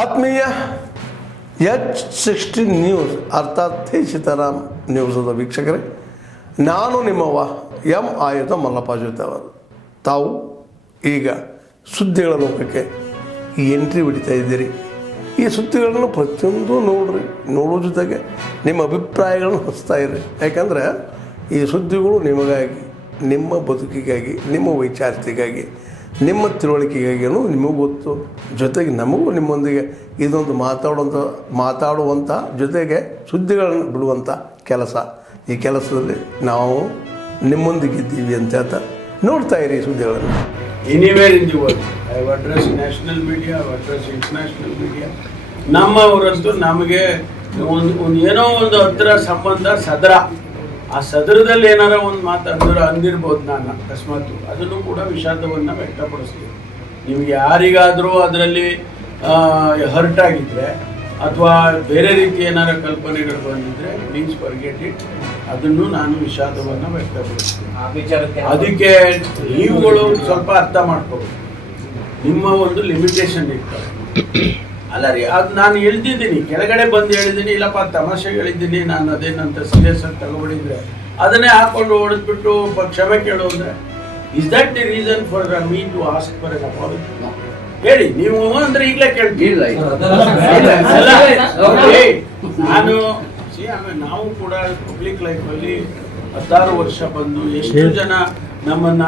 ಆತ್ಮೀಯ H16 news ಅರ್ಥಾತ್ ಸೀತಾರಾಮ್ ನ್ಯೂಸದ ವೀಕ್ಷಕರೇ, ನಾನು ನಿಮ್ಮವ ಎಂ ಆಯುಧ ಮಲ್ಲಪ್ಪ ಜೊತೆ ಅವರು. ತಾವು ಈಗ ಸುದ್ದಿಗಳ ಲೋಕಕ್ಕೆ ಎಂಟ್ರಿ ಬಿಡ್ತಾ ಇದ್ದೀರಿ. ಈ ಸುದ್ದಿಗಳನ್ನು ಪ್ರತಿಯೊಂದು ನೋಡೋ ಜೊತೆಗೆ ನಿಮ್ಮ ಅಭಿಪ್ರಾಯಗಳನ್ನು ಹಚ್ತಾ ಇರಿ. ಯಾಕಂದರೆ ಈ ಸುದ್ದಿಗಳು ನಿಮಗಾಗಿ, ನಿಮ್ಮ ಬದುಕಿಗಾಗಿ, ನಿಮ್ಮ ವೈಚಾರಿಕೆಗಾಗಿ, ನಿಮ್ಮ ತಿಳುವಳಿಕೆಗಾಗಿಯೂ ನಿಮಗೂ ಗೊತ್ತು. ಜೊತೆಗೆ ನಮಗೂ ನಿಮ್ಮೊಂದಿಗೆ ಇದೊಂದು ಮಾತಾಡುವಂಥ ಜೊತೆಗೆ ಸುದ್ದಿಗಳನ್ನು ಬಿಡುವಂಥ ಕೆಲಸ. ಈ ಕೆಲಸದಲ್ಲಿ ನಾವು ನಿಮ್ಮೊಂದಿಗಿದ್ದೀವಿ ಅಂತ ಹೇಳ್ತಾ ನೋಡ್ತಾ ಇರಿ ಸುದ್ದಿಗಳನ್ನು. Anywhere in the world, I have addressed national media, I have addressed international media. ನಮ್ಮವರಂತೂ ನಮಗೆ ಏನೋ ಒಂದು ಹತ್ತಿರ ಸಂಬಂಧ ಸದರ, ಆ ಸದರದಲ್ಲಿ ಏನಾರ ಒಂದು ಮಾತಾಡಿದ್ರೆ ಅಂದಿರ್ಬೋದು. ನಾನು ಅಕಸ್ಮಾತ್ ಅದನ್ನು ಕೂಡ ವಿಷಾದವನ್ನು ವ್ಯಕ್ತಪಡಿಸ್ತೀನಿ. ನಿಮಗೆ ಯಾರಿಗಾದರೂ ಅದರಲ್ಲಿ ಹರ್ಟ್ ಆಗಿದ್ರೆ ಅಥವಾ ಬೇರೆ ರೀತಿ ಏನಾರ ಕಲ್ಪನೆಗಳು ಬಂದಿದ್ರೆ ಪ್ಲೀಸ್ ಫರ್ಗೆಟ್ ಇಟ್. ಅದನ್ನು ನಾನು ವಿಷಾದವನ್ನು ವ್ಯಕ್ತಪಡಿಸ್ತೀನಿ. ಅದಕ್ಕೆ ನೀವುಗಳು ಸ್ವಲ್ಪ ಅರ್ಥ ಮಾಡ್ಕೋಬೇಕು. ನಿಮ್ಮ ಒಂದು ಲಿಮಿಟೇಷನ್ ಇರ್ತದೆ ಅಲ್ಲ ರೀ. ಅದು ನಾನು ಹೇಳ್ತಿದ್ದೀನಿ, ಕೆಳಗಡೆ ಬಂದು ಹೇಳಿದ್ದೀನಿ, ಇಲ್ಲಪ್ಪ ತಮಾಷೆಗೆ ಹೇಳಿದ್ದೀನಿ, ನಾನು ಅದೇನಂತ ಸೀರಿಯಸ್ ಆಗಿ ತಗೊಬಿಟ್ಟಿದ್ರೆ ಅದನ್ನೇ ಹಾಕೊಂಡು ಹೊಡೆದ್ಬಿಟ್ಟು ಕ್ಷಮೆ ಕೇಳೋದ್ರೆ is that the reason for me to ask for an apology? ಹೇಳಿ ನೀವು ಅಂದ್ರೆ ಈಗಲೇ ಕೇಳ್ತಿಲ್ಲ. ನಾನು ನಾವು ಕೂಡ ಪಬ್ಲಿಕ್ ಲೈಫಲ್ಲಿ 16 ವರ್ಷ ಬಂದು ಎಷ್ಟು ಜನ ನಮ್ಮನ್ನ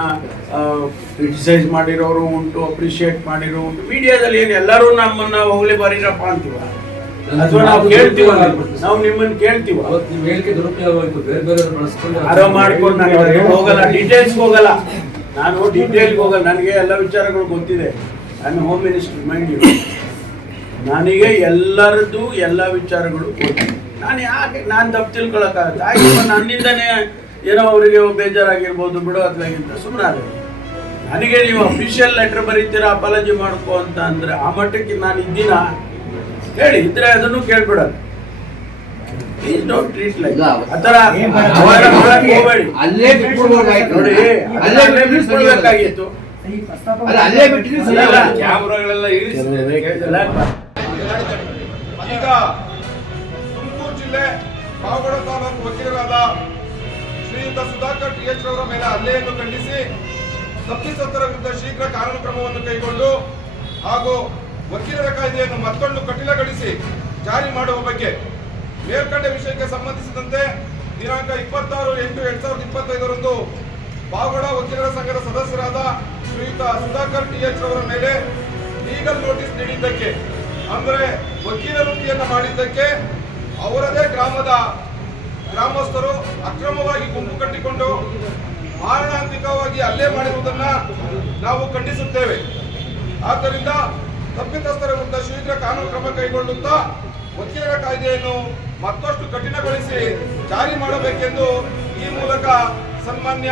ಕ್ರಿಟಿಸೈಸ್ ಮಾಡಿರೋರು ಉಂಟು, ಅಪ್ರಿಷಿಯೇಟ್ ಮಾಡಿರೋ ಉಂಟು. ಮೀಡಿಯಾದಲ್ಲಿ ಏನು ಎಲ್ಲರೂ ನಮ್ಮನ್ನ ಹೋಗ್ಲಿ ಬರೀರಪ್ಪ ಅಂತೀವ ಅಥವಾ ನಾವು ಕೇಳ್ತೀವ? ನಾವು ನಿಮ್ಮನ್ನು ಕೇಳ್ತೀವ? ಆರೋ ಮಾಡ್ಕೊಂಡು ನಾನು ಹೋಗಲ್ಲ, ಡೀಟೇಲ್ಸ್ಗೆ ಹೋಗಲ್ಲ. ನಾನು ಡೀಟೇಲ್ಗೆ ಹೋಗಲ್ಲ. ನನಗೆ ಎಲ್ಲ ವಿಚಾರಗಳು ಗೊತ್ತಿದೆ. ನಾನು ಹೋಮ್ ಮಿನಿಸ್ಟರ್, ಮೈಂಡ್ ಯು. ನನಗೆ ಎಲ್ಲರದ್ದು ಎಲ್ಲ ವಿಚಾರಗಳು ಗೊತ್ತಿದೆ. ನಾನು ತಪ್ಪು ತಿಳ್ಕೊಳಕ್ಕಾಗತ್ತೆ? ಆಯ್ತು, ನನ್ನಿಂದನೇ ಏನೋ ಅವರಿಗೆ ಬೇಜಾರಾಗಿರ್ಬೋದು ಬಿಡು, ಅದ್ಲಾಗಿಂತ ಸುಮ್ಮನೆ. ನನಗೆ ನೀವು ಅಫಿಷಿಯಲ್ ಲೆಟರ್ ಬರೀತೀರಾ ಅಪಾಲಜಿ ಮಾಡ್ಕೋ ಅಂತ ಅಂದ್ರೆ ಆ ಮಟ್ಟಕ್ಕೆ ನಾನು ಇದ್ದೀನ? ಹೇಳಿ, ಇದ್ರೆ ಅದನ್ನು ಕೇಳ್ಬಿಡೋದು. ಪ್ಲೀಸ್ ಡೋಂಟ್ ಟ್ರೀಟ್ ಲೈಕ್ ಆ ಥರ ಹೋಗಬೇಡಿ. ಅಲ್ಲೇ ಬಿಟ್ಬಿಡ್ಬೇಕಾಗಿತ್ತು. ಕ್ಯಾಮ್ರಾಗಳೆಲ್ಲ ಈಗ ತುಮಕೂರು ಜಿಲ್ಲೆ ಪಾವಗಡ ತಾಲೂಕು ವಕೀಲರಾದ ಶ್ರೀಯುತ ಸುಧಾಕರ್ TH ರವರ ಮೇಲೆ ಹಲ್ಲೆಯನ್ನು ಖಂಡಿಸಿ ತಪ್ಪಿತಸ್ಥರ ವಿರುದ್ಧ ಶೀಘ್ರ ಕಾನೂನು ಕ್ರಮವನ್ನು ಕೈಗೊಂಡು ಹಾಗೂ ವಕೀಲರ ಕಾಯ್ದೆಯನ್ನು ಮತ್ತೊಂದು ಕಠಿಣಗೊಳಿಸಿ ಜಾರಿ ಮಾಡುವ ಬಗ್ಗೆ ಮೇಲ್ಕಂಡ ವಿಷಯಕ್ಕೆ ಸಂಬಂಧಿಸಿದಂತೆ ದಿನಾಂಕ 26/8/2025 ಪಾವಗಡ ವಕೀಲರ ಸಂಘದ ಸದಸ್ಯರಾದ ಶ್ರೀಯುತ ಸುಧಾಕರ್ TH ರವರ ಮೇಲೆ ಲೀಗಲ್ ನೋಟಿಸ್ ನೀಡಿದ್ದಕ್ಕೆ, ಅಂದರೆ ವಕೀಲ ವೃತ್ತಿಯನ್ನು ಮಾಡಿದ್ದಕ್ಕೆ ಅವರದೇ ಗ್ರಾಮದ ಗ್ರಾಮಸ್ಥರು ಅಕ್ರಮವಾಗಿ ಗುಂಪು ಕಟ್ಟಿಕೊಂಡು ಮಾರಣಾಂತಿಕವಾಗಿ ಹಲ್ಲೆ ಮಾಡಿರುವುದನ್ನ ನಾವು ಖಂಡಿಸುತ್ತೇವೆ. ಆದ್ದರಿಂದ ತಪ್ಪಿತಸ್ಥರ ವಿರುದ್ಧ ಶೀಘ್ರ ಕಾನೂನು ಕ್ರಮ ಕೈಗೊಳ್ಳುತ್ತಾ ವಕೀಲರ ಕಾಯ್ದೆಯನ್ನು ಮತ್ತಷ್ಟು ಕಠಿಣಗೊಳಿಸಿ ಜಾರಿ ಮಾಡಬೇಕೆಂದು ಈ ಮೂಲಕ ಸನ್ಮಾನ್ಯ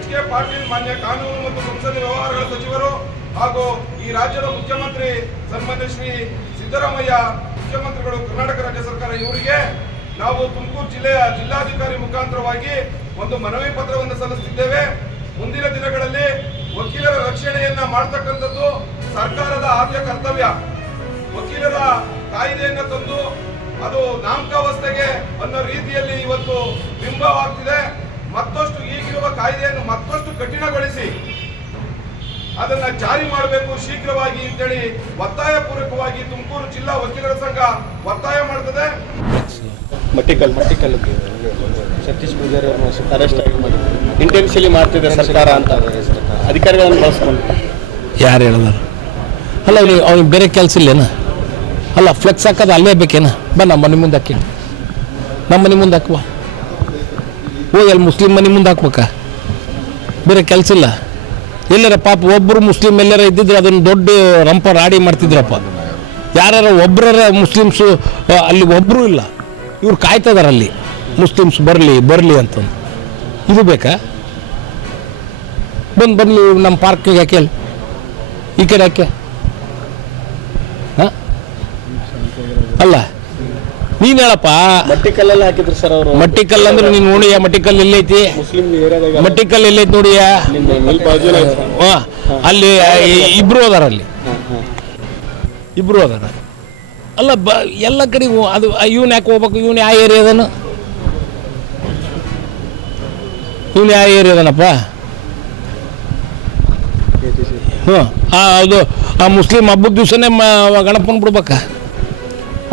HK ಪಾಟೀಲ್, ಮಾನ್ಯ ಕಾನೂನು ಮತ್ತು ಸಂಸದೀಯ ವ್ಯವಹಾರಗಳ ಸಚಿವರು ಹಾಗೂ ಈ ರಾಜ್ಯದ ಮುಖ್ಯಮಂತ್ರಿ ಸನ್ಮಾನ್ಯ ಶ್ರೀ ಸಿದ್ದರಾಮಯ್ಯ ಮುಖ್ಯಮಂತ್ರಿಗಳು, ಕರ್ನಾಟಕ ರಾಜ್ಯ ಸರ್ಕಾರ, ಇವರಿಗೆ ನಾವು ತುಮಕೂರು ಜಿಲ್ಲೆಯ ಜಿಲ್ಲಾಧಿಕಾರಿ ಮುಖಾಂತರವಾಗಿ ಒಂದು ಮನವಿ ಪತ್ರವನ್ನು ಸಲ್ಲಿಸುತ್ತಿದ್ದೇವೆ. ಮುಂದಿನ ದಿನಗಳಲ್ಲಿ ವಕೀಲರ ರಕ್ಷಣೆಯನ್ನ ಮಾಡತಕ್ಕಂಥದ್ದು ಸರ್ಕಾರದ ಆದ್ಯ ಕರ್ತವ್ಯ. ವಕೀಲರ ಕಾಯ್ದೆಯನ್ನು ತಂದು ಅದು ನಾಮಕಾವಸ್ಥೆಗೆ ಅನ್ನೋ ರೀತಿಯಲ್ಲಿ ಇವತ್ತು ಬಿಂಬವಾಗ್ತಿದೆ. ಮತ್ತಷ್ಟು ಈಗಿರುವ ಕಾಯ್ದೆಯನ್ನು ಮತ್ತಷ್ಟು ಕಠಿಣಗೊಳಿಸಿ ಅದನ್ನ ಜಾರಿ ಮಾಡಬೇಕು ಶೀಘ್ರವಾಗಿ ಅಂತೇಳಿ ಒತ್ತಾಯಪೂರ್ವಕವಾಗಿ ತುಮಕೂರು ಜಿಲ್ಲಾ ವಕೀಲರ ಸಂಘ ಒತ್ತಾಯ ಮಾಡುತ್ತದೆ. ಮಟ್ಟಿಕಲ್ ಸತೀಶ್ ಪೂಜಾರಿ ಅರೆಸ್ಟ್ ಆಗಿ ಇಂಟೆನ್ಷಿಯಲಿ ಮಾಡ್ತಿದೆ ಸರ್ಕಾರ ಅಂತ ಅಧಿಕಾರಿಗಳನ್ನು ಬಳಸ್ಕೊಂಡು. ಯಾರು ಹೇಳಿದಾರೆ? ಅಲ್ಲ, ಅವ್ನಿಗೆ ಬೇರೆ ಕೆಲಸ ಇಲ್ಲೇನ? ಅಲ್ಲ, ಫ್ಲೆಕ್ಸ್ ಹಾಕೋದು ಅಲ್ಲೇ ಬೇಕೇನ? ನಮ್ಮ ಮನೆ ಮುಂದೆ ಹಾಕಿ, ನಮ್ಮ ಮನೆ ಮುಂದೆ ಹಾಕುವ. ಹೋಗಿ ಅಲ್ಲಿ ಮುಸ್ಲಿಂ ಮನೆ ಮುಂದೆ ಹಾಕ್ಬೇಕಾ? ಬೇರೆ ಕೆಲಸ ಇಲ್ಲ. ಎಲ್ಲರ ಪಾಪ ಒಬ್ಬರು ಮುಸ್ಲಿಂ ಎಲ್ಲರ ಇದ್ದಿದ್ರೆ ಅದನ್ನು ದೊಡ್ಡ ರಂಪ ರಾಡಿ ಮಾಡ್ತಿದ್ರಪ್ಪ. ಯಾರು ಒಬ್ಬರ ಮುಸ್ಲಿಮ್ಸು ಅಲ್ಲಿ ಒಬ್ಬರು ಇಲ್ಲ. ಇವ್ರು ಕಾಯ್ತಿದಾರೆ ಅಲ್ಲಿ ಮುಸ್ಲಿಮ್ಸ್ ಬರಲಿ ಅಂತಂದು. ಇದು ಬೇಕಾ? ಬನ್ನಿ ನಮ್ಮ ಪಾರ್ಕಿಗೆ ಹಾಕಿ, ಅಲ್ಲಿ ಈ ಕಡೆ ಹಾಕಿ. ಹಾಂ ಅಲ್ಲ, ನೀನು ಹೇಳಪ್ಪ. ಮಟ್ಟಿಕಲ್ಲೆಲ್ಲ ಹಾಕಿದ್ರು ಸರ್ ಅವರು. ಮಟ್ಟಿಕಲ್ ಅಂದ್ರೆ ನೀನು ನೋಡಿಯ? ಮಟ್ಟಿಕಲ್ ಎಲ್ಲೈತಿ? ಮಟ್ಟಿಕಲ್ ಎಲ್ಲೈತಿ ನೋಡಿಯ? ಅಲ್ಲಿ ಇಬ್ರು ಅದಾರ, ಅಲ್ಲಿ ಇಬ್ರು ಅದಾರ. ಅಲ್ಲ ಎಲ್ಲ ಕಡೆಗೂ ಅದು ಇವನು ಯಾಕೆ ಹೋಗ್ಬೇಕು, ಇವನು ಯಾವ ಏರಿಯಾದನು, ಇವನು ಯಾವ ಏರಿಯಾದನಪ್ಪ? ಹ್ಞೂ ಅದು ಆ ಮುಸ್ಲಿಂ ಹಬ್ಬದ ದಿವಸನೇ ಗಣಪನ ಬಿಡ್ಬೇಕಾ?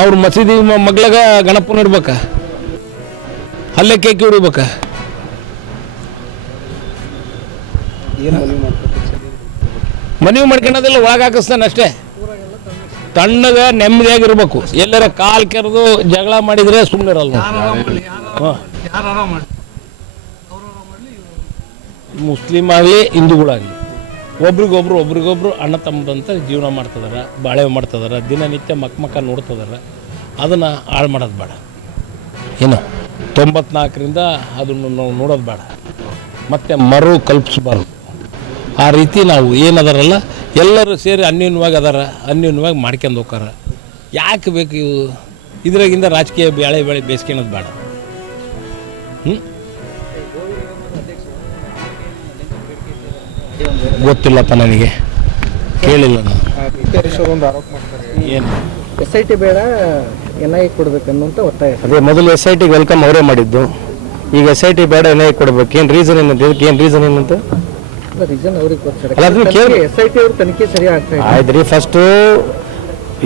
ಅವ್ರ ಮಸೀದಿ ಮಗ್ಳಾಗ ಗಣಪನ ಇಡ್ಬೇಕಾ? ಅಲ್ಲೇ ಕೇಕ್ ಹೊಡಿಬೇಕಾ? ಮನವಿ ಮಾಡ್ಕೊಳ್ಳೋದಿಲ್ಲ, ಒಳಗೆ ಹಾಕಿಸ್ತಾನೆ ಅಷ್ಟೇ. ತಣ್ಣಗೆ ನೆಮ್ಮದಿಯಾಗಿರ್ಬೇಕು. ಎಲ್ಲರ ಕಾಲು ಕೆರೆದು ಜಗಳ ಮಾಡಿದರೆ ಸುಮ್ಮನೆ ಇರಲ್ಲ. ಮುಸ್ಲಿಂ ಆಗಲಿ ಹಿಂದೂಗಳಾಗಲಿ ಒಬ್ರಿಗೊಬ್ರು ಅಣ್ಣ ತಮ್ಮದಂತ ಜೀವನ ಮಾಡ್ತಿದಾರೆ, ಬಾಳೆ ಮಾಡ್ತಿದಾರೆ, ದಿನನಿತ್ಯ ಮಕ್ಕ ನೋಡ್ತಿದಾರೆ. ಅದನ್ನು ಹಾಳು ಮಾಡೋದು ಬೇಡ. ಏನು 94ರಿಂದ ಅದನ್ನು ನಾವು ನೋಡೋದು ಬೇಡ, ಮತ್ತು ಮರು ಕಲ್ಪಿಸ್ಬಾರ್ದು. ಆ ರೀತಿ ನಾವು ಏನದಾರಲ್ಲ ಎಲ್ಲರೂ ಸೇರಿ ಅನ್ಯೋನ್ಯವಾಗಿ ಮಾಡ್ಕೊಂಡು ಹೋಗಾರ. ಯಾಕೆ ಬೇಕು ಇವು? ಇದ್ರಾಗಿಂದ ರಾಜಕೀಯ ಬೇಳೆ ಬೇಯಿಸ್ಕೊಳ್ಳೋದು ಬೇಡ. ಗೊತ್ತಿಲ್ಲಪ್ಪ, ನನಗೆ ಕೇಳಿಲ್ಲ ನಾನು. ಏನು SIT ಬೇಡ, NIA ಕೊಡ್ಬೇಕನ್ನುವಂಥ ಒತ್ತಾಯ. ಅದೇ ಮೊದಲು SIT ವೆಲ್ಕಮ್ ಅವರೇ ಮಾಡಿದ್ದು, ಈಗ SIT ಬೇಡ NIA ಕೊಡ್ಬೇಕು. ಏನು ರೀಸನ್ ಏನಂತ ರೀಸನ್ ಅವ್ರಿಗೆ ಗೊತ್ತಿದೆ. SIT ಅವ್ರ ತನಿಖೆ ಸರಿ ಆಗ್ತಾ ಇದೆ. ಆಯ್ತು ರೀ. ಫಸ್ಟು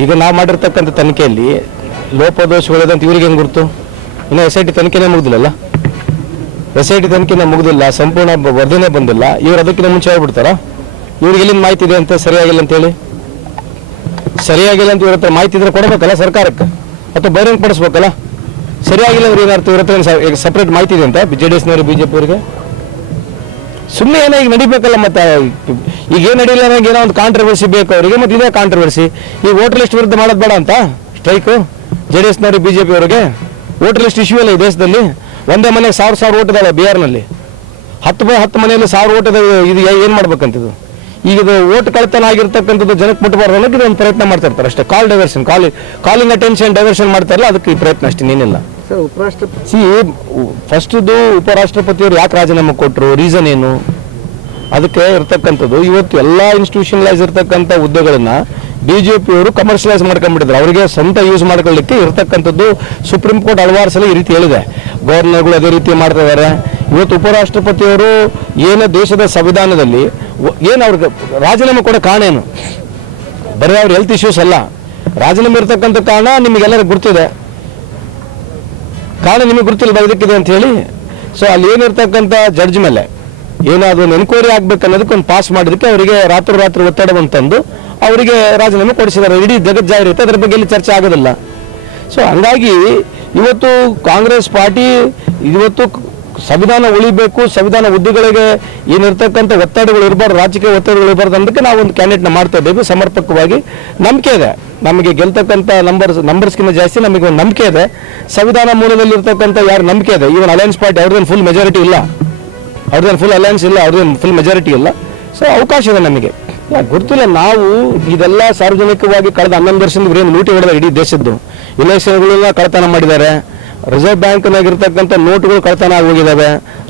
ಈಗ ನಾವು ಮಾಡಿರ್ತಕ್ಕಂಥ ತನಿಖೆಯಲ್ಲಿ ಲೋಪದೋಷಗಳಿದೆ ಅಂತ ಇವ್ರಿಗೆ ಹೆಂಗೆ ಗುರ್ತು? ಇನ್ನು SIT ತನಿಖೆನೇ ಮುಗ್ದಿಲ್ಲಲ್ಲ. SIT ತನಿಖೆನೇ ಮುಗ್ದಿಲ್ಲ, ಸಂಪೂರ್ಣ ವರದಿನೇ ಬಂದಿಲ್ಲ. ಇವ್ರು ಅದಕ್ಕಿಂತ ಮುಂಚೆ ಹೇಳ್ಬಿಡ್ತಾರ ಇವ್ರಿಗೆ ಎಲ್ಲಿಂದ ಮಾಹಿತಿ ಇದೆ ಅಂತ, ಸರಿಯಾಗಿಲ್ಲ ಅಂತೇಳಿ. ಸರಿಯಾಗಿಲ್ಲ ಅಂತ ಇವ್ರ ಹತ್ರ ಮಾಹಿತಿ ಇದ್ರೆ ಕೊಡಬೇಕಲ್ಲ ಸರ್ಕಾರಕ್ಕೆ, ಅಥವಾ ಬಹಿರಂಗ ಪಡಿಸ್ಬೇಕಲ್ಲ. ಸರಿಯಾಗಿಲ್ಲ ಅವ್ರು ಏನಾರ್ಥ ಇವ್ರ ಹತ್ರ ಸಪ್ರೇಟ್ ಮಾಹಿತಿ ಇದೆ ಅಂತ JDSನವರು BJP ಅವರಿಗೆ? ಸುಮ್ಮನೆ ಏನೋ ಈಗ ನಡಿಬೇಕಲ್ಲ. ಮತ್ತೆ ಈಗ ಏನು ನಡೀಲ್ಲ ನನಗೆ ಏನೋ ಒಂದು ಕಾಂಟ್ರವರ್ಸಿ ಬೇಕು ಅವರಿಗೆ, ಮತ್ತು ಇದೇ ಕಾಂಟ್ರವರ್ಸಿ. ಈಗ ವೋಟರ್ ಲಿಸ್ಟ್ ವಿರುದ್ಧ ಮಾಡೋದು ಬೇಡ ಅಂತ ಸ್ಟ್ರೈಕು JDSನವರು BJP ಅವರಿಗೆ. ವೋಟರ್ ಲಿಸ್ಟ್ ಇಶ್ಯೂ ಇಲ್ಲ ಈ ದೇಶದಲ್ಲಿ. ಒಂದೇ ಮನೆಗೆ 1000 ಓಟ್ ಇದಾವೆ ಬಿಹಾರ್ನಲ್ಲಿ. 10 ಮನೆಯಲ್ಲಿ 1000 ಓಟ್ ಇದಾವೆ. ಇದು ಏನು ಮಾಡ್ಬೇಕಂತಿದ್ದು? ಈಗ ಇದು ಓಟ್ ಕಳ್ತನ ಆಗಿರ್ತಕ್ಕಂಥದ್ದು ಜನಕ್ಕೆ ಮುಟ್ಟಬಾರ್ದು ಅನ್ನೋಕೆ ಇದೊಂದು ಪ್ರಯತ್ನ ಮಾಡ್ತಾ ಇರ್ತಾರೆ ಅಷ್ಟೇ. ಕಾಲಿಂಗ್ ಅಟೆನ್ಷನ್ ಡೈವರ್ಷನ್ ಮಾಡ್ತಾರಲ್ಲ, ಅದಕ್ಕೆ ಈ ಪ್ರಯತ್ನ ಅಷ್ಟೇ, ಏನಿಲ್ಲ. ಸರ್, ಉಪರಾಷ್ಟ್ರಪತಿ ಫಸ್ಟ್ದು ಉಪರಾಷ್ಟ್ರಪತಿಯವರು ಯಾಕೆ ರಾಜೀನಾಮೆ ಕೊಟ್ಟರು, ರೀಸನ್ ಏನು? ಅದಕ್ಕೆ ಇರ್ತಕ್ಕಂಥದ್ದು ಇವತ್ತು ಎಲ್ಲ ಇನ್ಸ್ಟಿಟ್ಯೂಷನಲೈಸ್ ಇರ್ತಕ್ಕಂಥ ಹುದ್ದೆಗಳನ್ನ BJP ಅವರು ಕಮರ್ಷಿಯಲೈಸ್ ಮಾಡ್ಕೊಂಡ್ಬಿಟ್ಟಿದ್ರು. ಅವರಿಗೆ ಸ್ವಂತ ಯೂಸ್ ಮಾಡ್ಕೊಳ್ಳಿಕ್ಕೆ ಇರ್ತಕ್ಕಂಥದ್ದು ಸುಪ್ರೀಂ ಕೋರ್ಟ್ ಹಲವಾರು ಸಲ ಈ ರೀತಿ ಹೇಳಿದೆ. ಗವರ್ನರ್ಗಳು ಅದೇ ರೀತಿ ಮಾಡ್ತಾ ಇದ್ದಾರೆ. ಇವತ್ತು ಉಪರಾಷ್ಟ್ರಪತಿಯವರು ಏನು ದೇಶದ ಸಂವಿಧಾನದಲ್ಲಿ ಏನು ಅವ್ರಿಗೆ ರಾಜೀನಾಮೆ ಕೊಡೋ ಕಾರಣ ಏನು? ಬರೀ ಅವ್ರ ಹೆಲ್ತ್ ಇಶ್ಯೂಸ್ ಅಲ್ಲ, ರಾಜೀನಾಮೆ ಇರ್ತಕ್ಕಂಥ ಕಾರಣ ನಿಮಗೆಲ್ಲರಿಗೂ ಗುರ್ತಿದೆ. ಕಾರಣ ನಿಮಗೆ ಗೊತ್ತಿಲ್ಲ ಇದಕ್ಕಿದೆ ಅಂತ ಹೇಳಿ. ಸೊ ಅಲ್ಲಿ ಏನಿರ್ತಕ್ಕಂಥ ಜಡ್ಜ್ ಮೇಲೆ ಏನಾದರೂ ಎನ್ಕ್ವೈರಿ ಆಗ್ಬೇಕು ಅನ್ನೋದಕ್ಕೆ ಒಂದು ಪಾಸ್ ಮಾಡೋದಕ್ಕೆ ಅವರಿಗೆ ರಾತ್ರಿ ಒತ್ತಡವನ್ನು ತಂದು ಅವರಿಗೆ ರಾಜೀನಾಮೆ ಕೊಡಿಸಿದ್ದಾರೆ. ಇಡೀ ಜಗತ್ ಜಾಹೀರಾತು, ಅದರ ಬಗ್ಗೆ ಇಲ್ಲಿ ಚರ್ಚೆ ಆಗೋದಿಲ್ಲ. ಸೊ ಹಂಗಾಗಿ ಇವತ್ತು ಕಾಂಗ್ರೆಸ್ ಪಾರ್ಟಿ ಇವತ್ತು ಸಂವಿಧಾನ ಉಳಿಬೇಕು, ಸಂವಿಧಾನ ಹುದ್ದೆಗಳಿಗೆ ಏನಿರ್ತಕ್ಕಂಥ ಒತ್ತಡಗಳು ಇರಬಾರ್ದು, ರಾಜಕೀಯ ಒತ್ತಡಗಳು ಇರಬಾರ್ದು ಅನ್ನೋದಕ್ಕೆ ನಾವು ಒಂದು ಕ್ಯಾಂಡಿಡೇಟ್ನ ಮಾಡ್ತಾ ಇದ್ದೇವೆ ಸಮರ್ಪಕವಾಗಿ. ನಂಬಿಕೆ ಇದೆ ನಮಗೆ, ಗೆಲ್ತಕ್ಕಂಥ ನಂಬರ್ಸ್ಗಿಂತ ಜಾಸ್ತಿ ನಮಗೆ ಒಂದು ನಂಬಿಕೆ ಇದೆ. ಸಂವಿಧಾನ ಮೂಲದಲ್ಲಿ ಇರ್ತಕ್ಕಂಥ ಯಾರು ನಂಬಿಕೆ ಇದೆ. ಈವನ್ ಅಲಯನ್ಸ್ ಪಾರ್ಟಿ ಅವ್ರದ್ದೇನು ಫುಲ್ ಮೆಜಾರಿಟಿ ಇಲ್ಲ, ಅವ್ರದ್ದೇನು ಫುಲ್ ಅಲಯನ್ಸ್ ಇಲ್ಲ, ಅವ್ರದ್ದೇನು ಫುಲ್ ಮೆಜಾರಿಟಿ ಇಲ್ಲ. ಸೊ ಅವಕಾಶ ಇದೆ ನಮಗೆ. ಗೊತ್ತಿಲ್ಲ, ನಾವು ಇದೆಲ್ಲ ಸಾರ್ವಜನಿಕವಾಗಿ ಕಳೆದ 11 ವರ್ಷದಿಂದ ಏನು ಲೂಟಿ ಹೊಡೆದ ಇಡೀ ದೇಶದ್ದು. ಇಲೆಕ್ಷನ್ಗಳೆಲ್ಲ ಕಳ್ತನ ಮಾಡಿದ್ದಾರೆ. ರಿಸರ್ವ್ ಬ್ಯಾಂಕ್ನಾಗಿರ್ತಕ್ಕಂಥ ನೋಟುಗಳು ಕಳ್ತನ ಆಗಿ ಹೋಗಿದ್ದಾವೆ.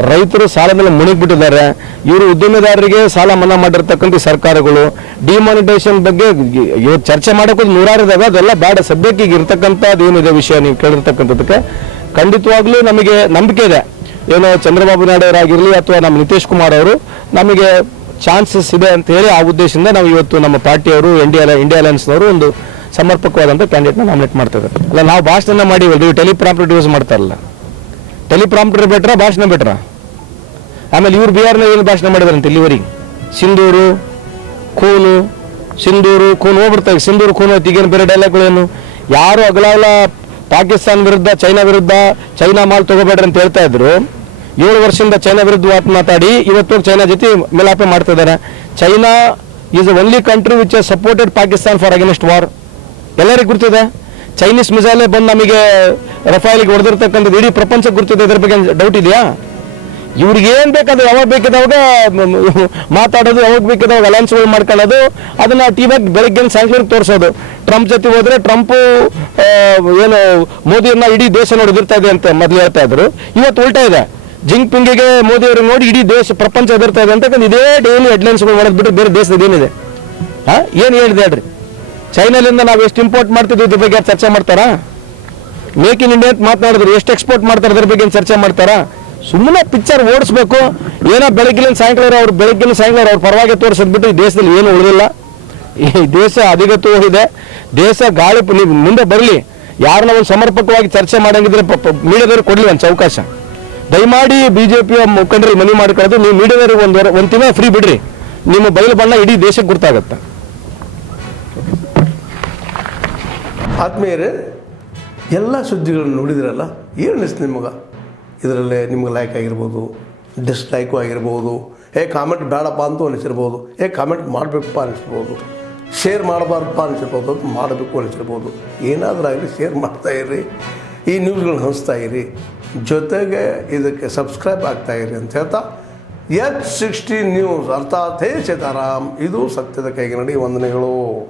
ರೈತರು ಸಾಲದಲ್ಲಿ ಮುಳುಗಿಬಿಟ್ಟಿದ್ದಾರೆ. ಇವರು ಉದ್ಯಮಿದಾರರಿಗೆ ಸಾಲ ಮನ್ನಾ ಮಾಡಿರ್ತಕ್ಕಂಥ ಸರ್ಕಾರಗಳು. ಡಿಮಾನಿಟೈಸೇಷನ್ ಬಗ್ಗೆ ಇವತ್ತು ಚರ್ಚೆ ಮಾಡೋಕೆ 100 ಇದಾವೆ, ಅದೆಲ್ಲ ಬೇಡ. ಸದ್ಯಕ್ಕೆ ಈಗ ಇರ್ತಕ್ಕಂಥದ್ದು ಏನಿದೆ ವಿಷಯ ನೀವು ಕೇಳಿರ್ತಕ್ಕಂಥದ್ದಕ್ಕೆ ಖಂಡಿತವಾಗ್ಲೂ ನಮಗೆ ನಂಬಿಕೆ ಇದೆ. ಏನೋ ಚಂದ್ರಬಾಬು ನಾಯ್ಡು ಅವರಾಗಿರಲಿ ಅಥವಾ ನಮ್ಮ ನಿತೀಶ್ ಕುಮಾರ್ ಅವರು ನಮಗೆ ಚಾನ್ಸಸ್ ಇದೆ ಅಂತ ಹೇಳಿ ಆ ಉದ್ದೇಶದಿಂದ ನಾವು ಇವತ್ತು ನಮ್ಮ ಪಾರ್ಟಿಯವರು ಇಂಡಿಯಾ ಅಲಯನ್ಸ್ನವರು ಒಂದು ಸಮರ್ಪಕವಾದಂಥ ಕ್ಯಾಂಡಿಡೇಟ್ನ ನಾಮಿನೇಟ್ ಮಾಡ್ತಾ ಇದ್ದಾರೆ. ಅಲ್ಲ, ನಾವು ಭಾಷಣ ಮಾಡಿವಲ್ರಿ, ಟೆಲಿಪ್ರಾಂಪ್ಟರ್ ಯೂಸ್ ಮಾಡ್ತಾರಲ್ಲ. ಟೆಲಿಪ್ರಾಂಪ್ಟರ್ ಬೆಟ್ರಾ ಭಾಷಣ ಬೆಟ್ರಾ? ಆಮೇಲೆ ಇವ್ರು ಬಿಹಾರ್ನ ಏನು ಭಾಷಣ ಮಾಡಿದಾರಂತೆ ಇಲ್ಲಿವರೆಗೆ? ಸಿಂಧೂರು ಖೂನು ಹೋಗ್ಬಿಡ್ತಾರೆ. ಸಿಂಧೂರು ಖೂನು ಈಗೇನು ಬೇರೆ ಡೈಲಾಗ್ಗಳೇನು? ಯಾರು ಅಗಲಾಲ ಪಾಕಿಸ್ತಾನ ವಿರುದ್ಧ ಚೈನಾ ಮಾಲ್ ತಗೋಬೇಡ್ರಿ ಅಂತ ಹೇಳ್ತಾ ಇದ್ರು. 7 ವರ್ಷದಿಂದ ಚೈನಾ ವಿರುದ್ಧ ಮಾತಾಡಿ ಇವತ್ತು ಚೈನಾ ಜೊತೆ ಮೇಲಾಪ ಮಾಡ್ತಾ ಇದ್ದಾರೆ. China is the only country which has supported Pakistan for against war. ಎಲ್ಲರಿಗೂ ಗುರ್ತಿದೆ. ಚೈನೀಸ್ ಮಿಸೈಲೇ ಬಂದು ನಮಗೆ ರಫೇಲ್ಗೆ ಹೊಡೆದಿರ್ತಕ್ಕಂಥದ್ದು ಇಡೀ ಪ್ರಪಂಚಕ್ಕೆ ಗುರ್ತಿದೆ. ಇದ್ರ ಬಗ್ಗೆ ಡೌಟ್ ಇದೆಯಾ? ಇವ್ರಿಗೆ ಏನು ಬೇಕಾದ್ರೆ ಯಾವಾಗ ಬೇಕಿದವಾಗ ಮಾತಾಡೋದು, ಯಾವಾಗ ಬೇಕಿದವಾಗ ಅಲಯನ್ಸ್ಗಳು ಮಾಡ್ಕೊಳ್ಳೋದು, ಅದನ್ನ ಟಿವಿಯಾಗ ಬೆಳಗ್ಗೆ ಸಾಯಂಕಾಲ ತೋರಿಸೋದು. ಟ್ರಂಪ್ ಜೊತೆ ಹೋದ್ರೆ ಟ್ರಂಪ್ ಏನು ಮೋದಿಯನ್ನ ಇಡೀ ದೇಶ ನೋಡಿದಿರ್ತಾ ಇದೆ ಅಂತ ಮೊದಲು ಹೇಳ್ತಾ ಇದ್ರು. ಇವತ್ತು ಉಲ್ಟಾ ಇದೆ. ಜಿಂಗ್ಪಿಂಗಿಗೆ ಮೋದಿ ಅವ್ರಿಗೆ ನೋಡಿ ಇಡೀ ಪ್ರಪಂಚ ಎದುರ್ತಾ ಇದೆ ಅಂತ ಇದೇ ಡೈಲಿ ಹೆಡ್ಲೈನ್ಸ್ಗಳು ಮಾಡೋದು ಬಿಟ್ಟರೆ ಬೇರೆ ದೇಶದ ಏನಿದೆ? ಏನು ಹೇಳಿದೆ ಹೇಳ್ರಿ? ಚೈನಾಲಿಂದ ನಾವು ಎಷ್ಟು ಇಂಪೋರ್ಟ್ ಮಾಡ್ತಿದ್ವಿ ಇದ್ರ ಬಗ್ಗೆ ಚರ್ಚೆ ಮಾಡ್ತಾರಾ? ಮೇಕ್ ಇನ್ ಇಂಡಿಯಾ ಅಂತ ಮಾತನಾಡಿದ್ರು, ಎಷ್ಟು ಎಕ್ಸ್ಪೋರ್ಟ್ ಮಾಡ್ತಾರೆ ಅದ್ರ ಬಗ್ಗೆ ಚರ್ಚೆ ಮಾಡ್ತಾರಾ? ಸುಮ್ಮನೆ ಪಿಕ್ಚರ್ ಓಡಿಸ್ಬೇಕು. ಏನೋ ಬೆಳಗ್ಗಿನ ಸಾಯಂಕಾಲ ಅವ್ರ ಪರವಾಗಿ ತೋರಿಸೋದ್ಬಿಟ್ಟು ಈ ದೇಶದಲ್ಲಿ ಏನು ಉಳಿದಿಲ್ಲ. ಈ ದೇಶ ಅಧಿಗತ ಹೋಗಿದೆ. ದೇಶ ಗಾಳಿ ನೀವು ಮುಂದೆ ಬರಲಿ, ಯಾರನ್ನ ಒಂದು ಸಮರ್ಪಕವಾಗಿ ಚರ್ಚೆ ಮಾಡಂಗಿದ್ರೆ ಮೀಡಿಯಾದವ್ರಿಗೆ ಕೊಡಲಿ ಒಂದು ಅವಕಾಶ. ದಯಮಾಡಿ ಬಿಜೆಪಿಯ ಮುಖಂಡರಿಗೆ ಮನವಿ ಮಾಡ್ಕೊಳ್ಳೋದು, ನೀವು ಮೀಡಿಯಾದವ್ರಿಗೆ ಒಂದು ತಿಂಗಳ ಫ್ರೀ ಬಿಡ್ರಿ, ನಿಮ್ಮ ಬಯಲು ಬಣ್ಣ ಇಡೀ ದೇಶಕ್ಕೆ ಗೊತ್ತಾಗತ್ತೆ. ಆದ್ಮೇಲೆ ಎಲ್ಲ ಸುದ್ದಿಗಳನ್ನು ನೋಡಿದ್ರಲ್ಲ, ಏನು ಅನಿಸ್ತು ನಿಮಗೆ? ಇದರಲ್ಲೇ ನಿಮ್ಗೆ ಲೈಕ್ ಆಗಿರ್ಬೋದು, ಡಿಸ್ಲೈಕು ಆಗಿರ್ಬೋದು, ಕಾಮೆಂಟ್ ಬೇಡಪ್ಪ ಅಂತೂ ಅನಿಸಿರ್ಬೋದು, ಕಾಮೆಂಟ್ ಮಾಡಬೇಕಪ್ಪ ಅನಿಸ್ಬೋದು, ಶೇರ್ ಮಾಡಬಾರ್ದಪ್ಪ ಅನಿಸಿರ್ಬೋದು, ಅದು ಮಾಡಬೇಕು ಅನಿಸಿರ್ಬೋದು. ಏನಾದರೂ ಆಗಲಿ ಶೇರ್ ಮಾಡ್ತಾಯಿರ್ರಿ, ಈ ನ್ಯೂಸ್ಗಳನ್ನ ಹಂಚ್ತಾ ಇರಿ, ಜೊತೆಗೆ ಇದಕ್ಕೆ ಸಬ್ಸ್ಕ್ರೈಬ್ ಆಗ್ತಾಯಿರಿ ಅಂತ ಹೇಳ್ತಾ H16 ನ್ಯೂಸ್ ಅರ್ಥಾತ್ ಹೇ ಸೀತಾರಾಮ್, ಇದು ಸತ್ಯದ ಕೈಗೆ ನಡಿ. ವಂದನೆಗಳು.